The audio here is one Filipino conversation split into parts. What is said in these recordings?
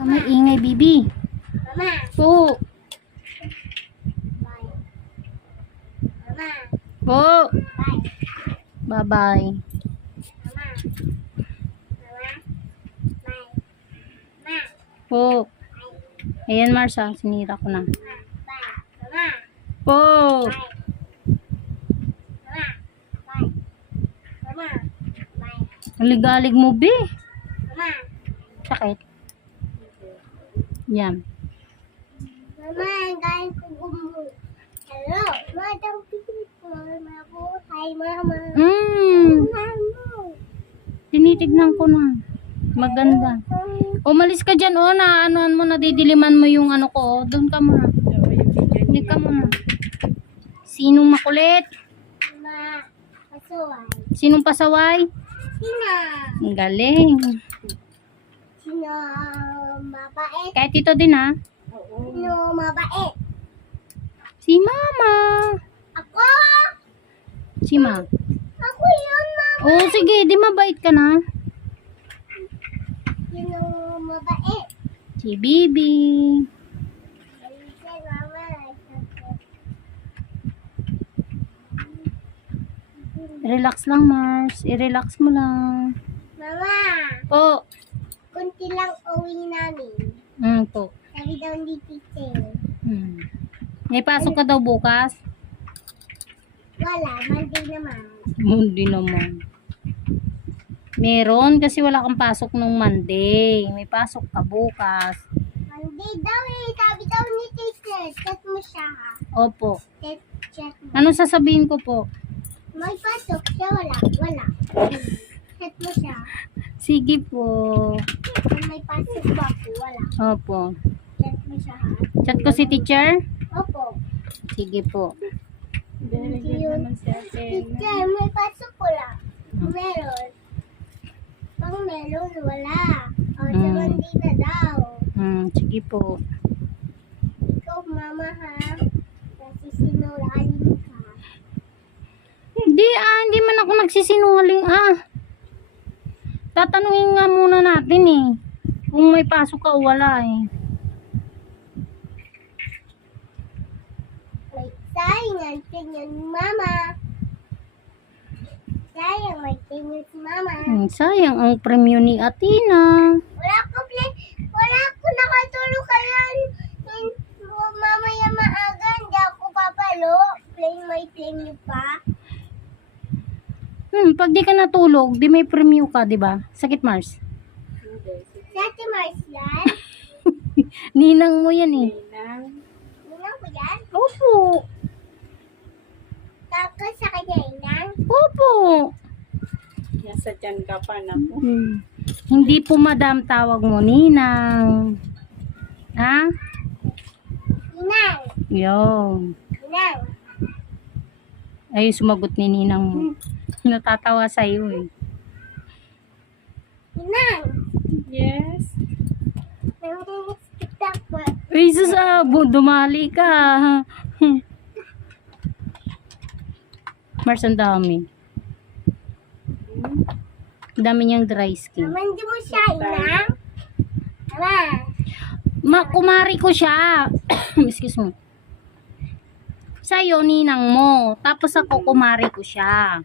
May ingay, Bibi. Mama. Po. Mama. Po. Bye-bye. bye, -bye. Mama. Mama. Mama. Po. Ayan, Marsha. Sinira ko na. Mama. Mama. Mama. Po. ligalig mo, Bi. Sakit. Yan. Mama, guys, Hello. Madam Pico, po, Hi, Mama. Mm. Mama, no. Tinitignan ko na. Maganda. Umalis ka diyan o na ano-an mo, nadidiliman mo yung ano ko, Doon ka muna. Hindi ka muna. Ma Sino makulit? Ma. pasaway. Sino pasaway? Sina. Ang Galing. No, uh, mabait. Kahit ito din ha. No, mabait. Si mama. Ako? Si ma. Ako yun, mama. Oo, oh, sige, di mabait ka na. No, mabait. Si Bibi. Relax lang, Mars. I-relax mo lang. Mama! Oh! silang uwi namin. Hmm, to. Sabi daw hindi teacher. Hmm. May pasok um, ka daw bukas? Wala, Monday naman. Monday naman. Meron kasi wala kang pasok nung Monday. May pasok ka bukas. Monday daw eh. Sabi daw ni teacher. Set mo siya ha. Opo. Set, set mo. Anong sasabihin ko po? May pasok siya. So wala. Wala. Hmm. Set mo siya. Sige po. May passes ba po? Wala. Opo. Chat, Chat ko si teacher? Opo. Sige po. Dino, Dino, yun, naman teacher, may passes po lang. Meron. Pang meron, wala. O, hmm. Um, sabundi daw. Hmm, um, sige po. Ikaw, so, mama, ha? Nagsisinulaling ka. Hindi, ah. Hindi man ako nagsisinulaling, ah. Tatanungin nga muna natin eh. Kung may pasok ka o wala eh. May tayangan tingin mama. Sayang may tingin si mama. Hmm, sayang ang premyo ni Athena. Wala ko play. Wala ko nakatulog kayo. Mamaya maaga hindi ako papalo. Play my premyo pa. Hmm, pag di ka natulog, di may premium ka, di ba? Sakit Mars. Sakit Mars yan. Yes. ninang mo yan eh. Ninang. Ninang ko yan? Opo. Tapos sa kanya inang? Opo. Nasa yes, dyan ka pa na po. Hmm. Hindi po madam tawag mo, Ninang. Ha? Ninang. Yo. Ninang. Ay, sumagot ni Ninang mo. Hmm natatawa sa iyo eh. Inang. Yes. Ay, Jesus, ah, bu dumali ka. Mars, ang dami. dami niyang dry skin. Kamandi mo siya, But inang. Dry. Ma, kumari ko siya. Excuse me. Sa'yo, ninang mo. Tapos ako, mm -hmm. kumari ko siya.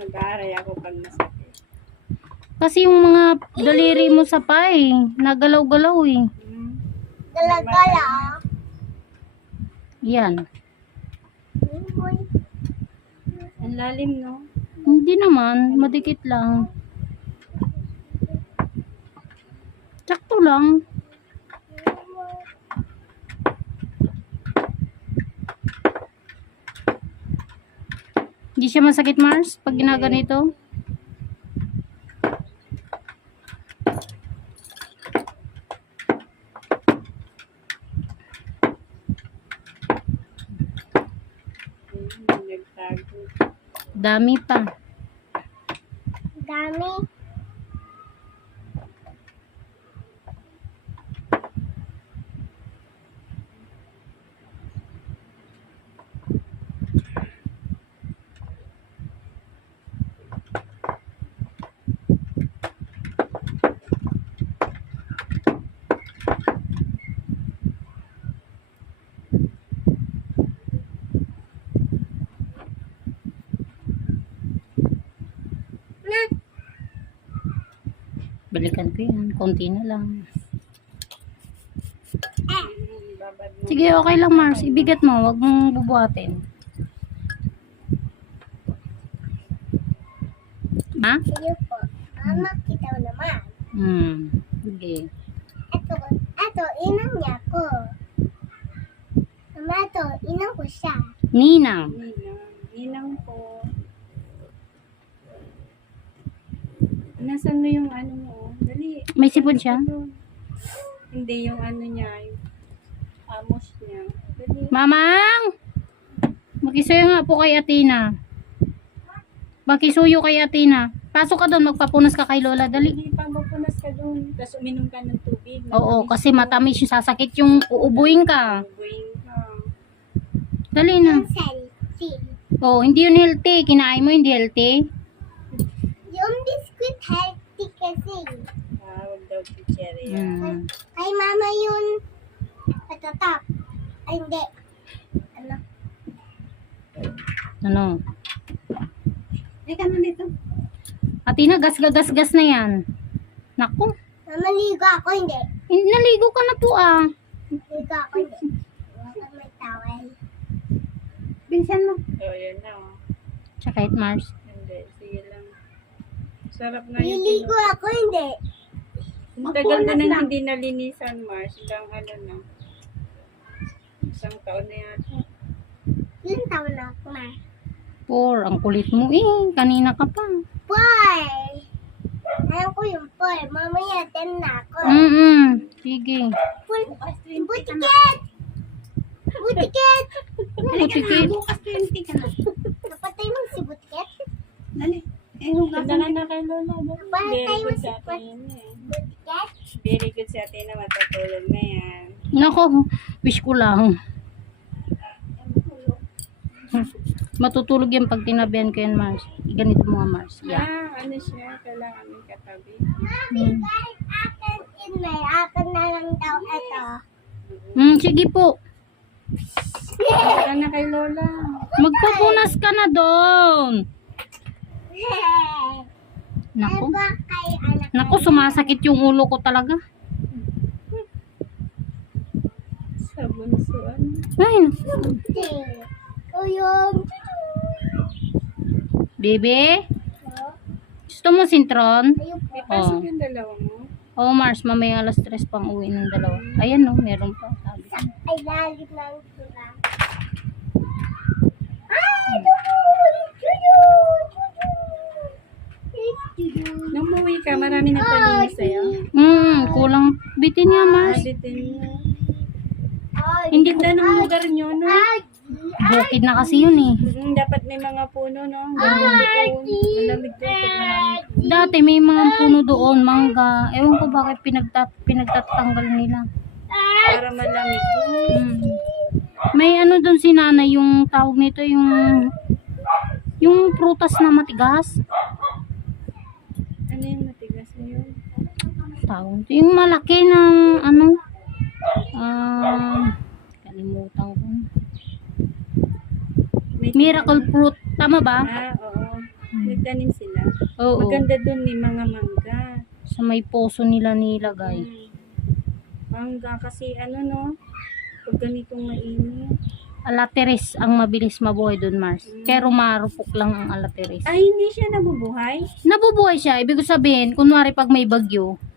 Nag-aaray ako pag masakit. Kasi yung mga daliri mo sa pay, nagalaw-galaw eh. Galaw-galaw. Yan. Ang lalim, no? Hindi naman. Madikit lang. Sakto lang. Sakto lang. Hindi siya masakit, Mars, pag ginaganito. Dami pa. Dami. konti na lang. Ay. Sige, okay lang, Mars. Ibigat mo. Huwag mong bubuhatin. Ha? Sige po. Makita mo naman. Hmm. Sige. Okay. Ito, ito, inang niya ko. Mama, ito, inang ko siya. Ninang. Nina. Nina. Ninang. Ninang po. Nasaan mo na yung ano may sipon siya? Hindi yung ano niya. Amos niya. Dali. Mamang! Makisuyo nga po kay Athena. Makisuyo kay Athena. Pasok ka doon, magpapunas ka kay Lola. Dali. Hindi pa magpunas ka doon. Tapos uminom ka ng tubig. Oo, Dali. kasi matamis yung sasakit yung uubuin ka. Uubuin ka. Dali na. Yung healthy. Oo, oh, hindi yun healthy. Kinain mo hindi healthy. Yung biscuit healthy kasi. Lord Pizzeria. Mm. Ay, mama yun. Patatak. Ay, hindi. Ano? Ano? No. Ay, ano nito? Atina, gas, gas, gas gas na yan. Naku. Ma, naligo ako, hindi. hindi. naligo ka na po, ah. Naligo ako, hindi. Huwag may tawel. Bilisan mo. Oh, yan na, oh. Tsaka it, Mars. Hindi, sige lang. Sarap na naligo yung Naligo ako, hindi. Tagal oh, na nang hindi nalinisan, Marsh. Ilang ano na. Isang taon na yata. Ilang taon na, Marsh? Four. Ang kulit mo eh. Kanina ka pa. Four. Ayaw ko yung four. Mamaya din na ako. Mm-mm. Sige. -mm. Butikit! Butikit! Butikit! Bukas 20 ka na. <Butiket! laughs> Napatay na, na. mo si Butiket. Nani? Eh, huwag na na kay Lola. Napatay mo but but si Butikit. Very good si ate na matatulog na yan. Nako, wish ko lang. Matutulog yan pag tinabihan ko yan, Mars. Ganito mga Mars. Yeah. Ah, yeah. ano siya? Kailangan yung katabi. Mami, hmm. guys, akin na. lang daw ito. Hmm, sige po. Yeah. kay Lola? Magpupunas ka na doon. Yeah. Nako. Nako sumasakit yung ulo ko talaga. Hmm. Sabon suan. Ay. Uyom. Bebe. No. Gusto mo sintron? Ayoko. Yun oh. yung Ay, dalawa mo? Oh, Mars. Mamaya alas stress pang uwi ng dalawa. Ayan, no. Meron pa. Ay, lalit lang sila. Ay, Uy, ka, marami na pwede sa'yo. Hmm, kulang. Bitin niya, Mars. Ah, bitin niya. Ay Hindi ko na lugar niyo, no? Bukid na kasi yun, eh. Hmm, dapat may mga puno, no? Malamig po. Dati may mga puno doon, mangga. Ewan ko bakit pinagtat pinagtatanggal nila. Para malamig po. Hmm. May ano doon si Nana, yung tawag nito, yung... Yung prutas na matigas. tawag ito? Yung malaki ng ano? Uh, kalimutan ko. May Miracle tanin fruit. Tanin Tama ba? Na, oo. oo. Hmm. Nagganin sila. Oo. Oh, Maganda oh. dun ni mga mangga. Sa may poso nila nilagay. Hmm. Mangga kasi ano no? Pag ganitong maini. Alateres ang mabilis mabuhay doon, Mars. Hmm. Pero marupok lang ang alateres. Ay hindi siya nabubuhay? Nabubuhay siya. Ibig sabihin, kunwari pag may bagyo.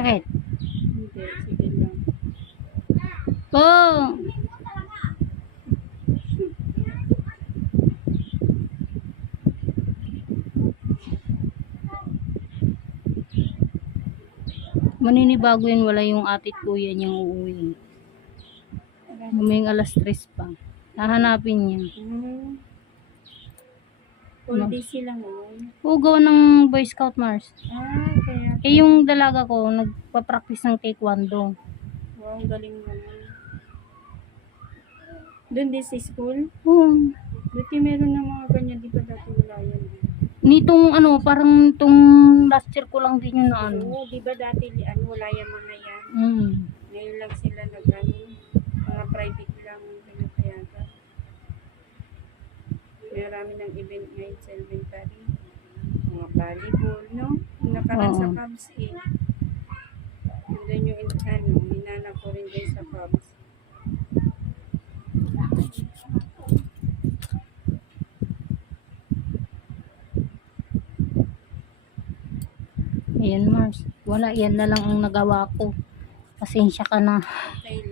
sakit? Hindi, sige lang. Oh. Bago yun, wala yung atit ko yan yung uuwi. Ngayon alas 3 pa. Hahanapin niya. Mm -hmm. Full day sila ng Boy Scout Mars. Ah, kaya. Okay. Eh, yung dalaga ko, nagpa-practice ng taekwondo. Wow, ang galing naman. Doon din sa school? Oo. Um, Buti meron na mga ganyan, di ba dati wala yan? Nitong eh? ano, parang tong last year ko lang din yun na Oo, ano. Oo, di ba dati ano, wala yan mga yan? Mm. Ngayon lang sila nag mga private May marami ng event ngayon sa inventory. Mga volleyball, no? Nakaran uh -huh. sa pubs eh. And then yung ano, minana ko rin din sa pubs. Ayan Mars, wala yan na lang ang nagawa ko. Pasensya ka na. Okay.